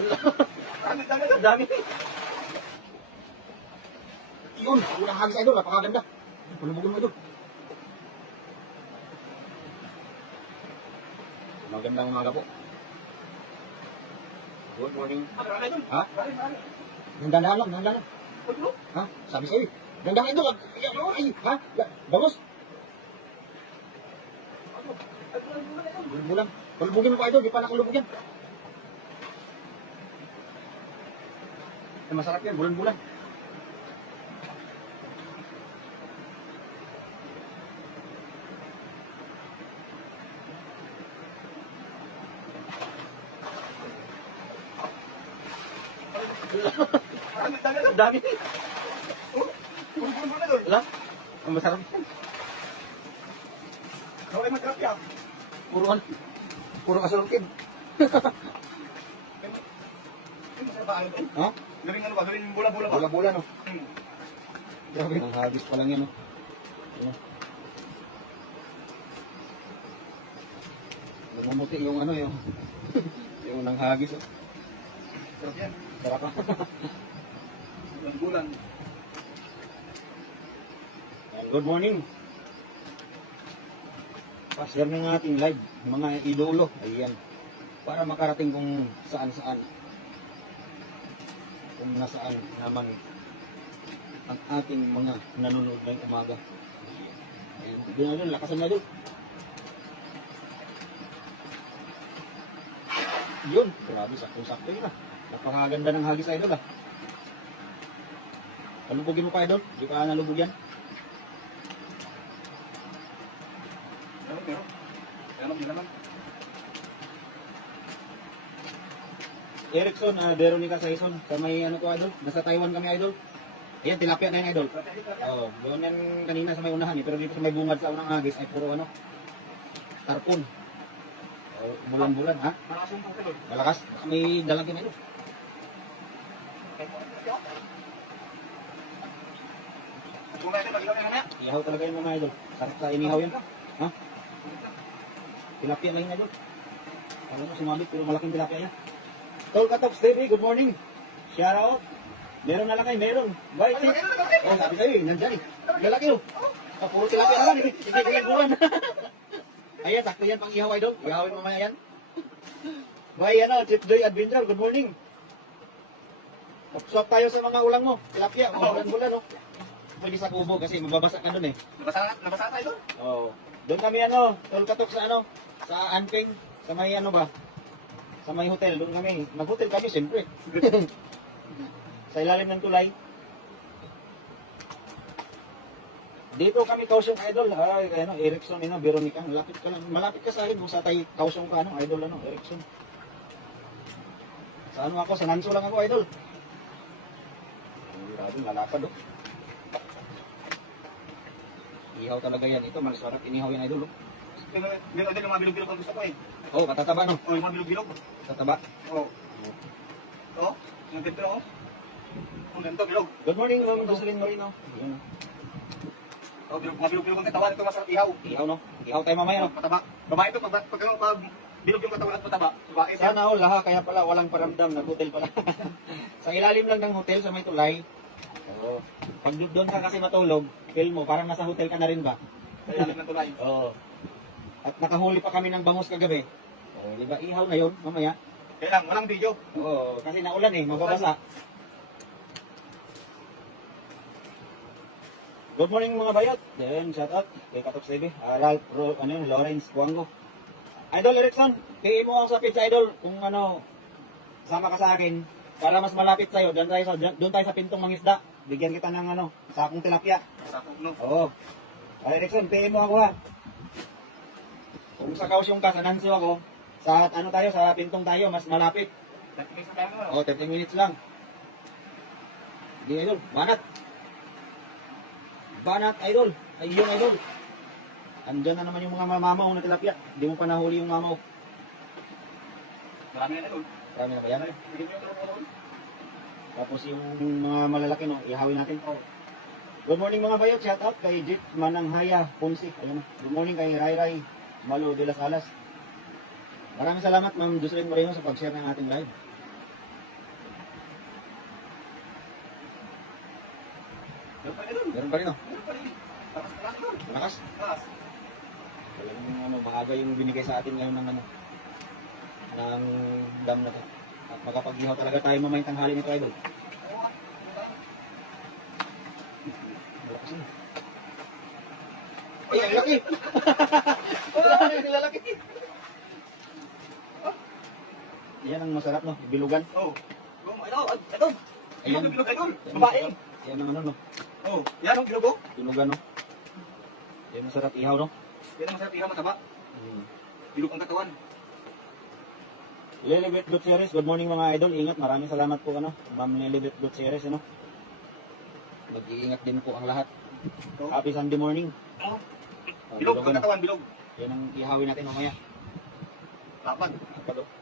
Ang dami. Yun, unang hagis idol, napakaganda. Palubugan mo idol. Magandang umaga po. Good morning. Ha? Dandahan lang, dandahan lang. Ha? Sabi sa'yo. Dandahan idol. Ay, ha? Bangos. Bulbulan. Bulbugin mo pa idol, di pa nakalubog yan. Masarap yan, bulan-bulan. Ang dami. Wala? Ang masarap yan. Okay, masarap yan. Puro kasulukid. Masarap ba ano din? Ha? Galing ano ba? Galing bola-bola ba? Bola-bola no. Grabe. Ang hagis pa lang yan no. Ayan. Lumumuti yung ano yung yung nanghagis oh. Sarap yan. Sarap ah. Bulan. Good morning. Pa-share ng ating live, mga idolo. Ayan. Para makarating kung saan-saan. Kung nasaan naman ang ating mga nanonood ngayong umaga. Ayan. Doon na doon, lakasan na doon. Yun. Grabe, sakto-sakto yun ah. Napakaganda ng hagis idol ah. Palubugin mo pa idol? Di pa nalubog yan? Ano naman? Erickson, Veronica Saison. Sa may ano ko idol? Nasa Taiwan kami idol. Ayan, tilapia na yan idol. Oo, doon yan kanina sa may unahan eh. Pero dito sa may bungad sa unang hagis ay puro ano? Tarpon. Oh, bulan-bulan ha? Malakas yung pangkalod. Malakas. May dalagyan idol. Kung natin, mag-ilaw na nga. Ihaw talaga yung mga idol. Sarap sa inihaw yan. Ha? Tilapia lang yun idol. Alam mo, sumabit pero malaking tilapia yan. Tol Katoks TV, good morning. Shout out. Meron na lang kayo, meron. Bye, Chick. Oh, sabi sa'yo eh, nandyan eh. Lalaki oh. Puro tilapia naman eh. Hindi pinagbulan. Ayan, sakto yan pang ihaw idol. Ihawin mamaya yan. Bye, ano, Chip Joy Adventure, good morning. Swap tayo sa mga ulang mo. Tilapia, mga bulan-bulan oh. Pwede sa kubo kasi mababasa ka dun eh. Nabasa tayo doon? Oo. Doon kami ano, Tol Katok sa ano, sa Anping, sa may ano ba? Sa may hotel, doon kami. Nag-hotel kami siyempre. Sa ilalim ng tulay. Dito kami Kaohsiung idol. Ay, ano, Erickson, ano, Veronica. Malapit ka sa akin kung sa tayo Kaohsiung ka, ano, idol, ano, Erickson. Sa ano ako, sa Nanso lang ako, idol. Ang grabe, lalapad, oh. Ihaw talaga yan. Ito, masarap inihaw yan, idol. Meron din yung mga bilog-bilog ang gusto ko eh. Oh, katataba, no? Oh, yung mga bilog-bilog. Katataba. Oh. Oh, yung ganito oh. Ang ganito, bilog. Good morning, Ma'am Jocelyn Moreno. Yan. Oh, mga bilog-bilog ang katawan. Ito masarap ihaw. Ihaw, no? Ihaw tayo mamaya, no? Pataba. Babae ito, pag bilog yung katawan at pataba. Babae siya. Sana all, laha, kaya pala walang paramdam, nag-hotel pala. Sa ilalim lang ng hotel, sa may tulay. Oo. Pag doon ka kasi matulog, feel mo, parang nasa hotel ka na rin ba? Sa ilalim ng tulay. Oo. At nakahuli pa kami ng bangus kagabi. Oo, di ba? Ihaw na yun, mamaya. Kaya lang, walang video. Oo, kasi naulan eh, mababasa. Good morning mga bayot. Then, shout out kay Katoks TV. Ralph, Lawrence Buango. Idol Erickson, PM mo ako sa pizza idol kung ano, sama ka sa akin para mas malapit sa'yo. Doon tayo sa pintong mangisda. Bigyan kita ng ano, sakong tilapia. Sakop, no? Oo. Erickson, PM mo ako ha. Kung sa Kaohsiung ka, sa Nanso ako, sa ano tayo, sa pintong tayo, mas malapit. 30 minutes na tayo. Oo, 30 minutes lang. Hindi idol, banat. Banat idol. Ayun idol. Andyan na naman yung mga mamaw na tilapia. Hindi mo pa nahuli yung mamaw. Marami na doon. Marami na ba yan? Bigyan mo yung doon. Tapos yung mga malalaki, no, ihawin natin. Good morning mga bayot. Shout out kay Jit Mananghaya Ponce. Ayun. Good morning kay Ray Ray Malo de las Alas. Maraming salamat Ma'am Jocelyn Moreno sa pag-share ng ating live. Ganun pa rin, oh. Meron pa rin. Takas na lang yun. Malakas. Takas. Talagang ano, maaga yung binigay sa atin ngayon ng ano, ng dam na to. At makapag-ihaw talaga tayo mamayang tanghali nito, idol. Oo. Malakas yun. Ay, ang laki! Ang lalaki! Yan ang masarap, no? Bilugan. Oh. Ito. Ayan. Bilog idol. Babae. Yan ang ano, no? Oh. Yan ang bilog oh. Bilugan, no? Yan masarap ihaw, no? Yan ang masarap ihaw mataba. Hmm. Bilog ang katawan. Lilibet Gutierrez, good morning mga idol. Ingat, maraming salamat po, ano? Ma'am Lilibet Gutierrez, ano? Mag-iingat din po ang lahat. Ito. Happy Sunday morning. Oh. Oh, Bilog ang ano? katawan, bilog. Yan ang ihawin natin mamaya. Lapad. Kapag, oh.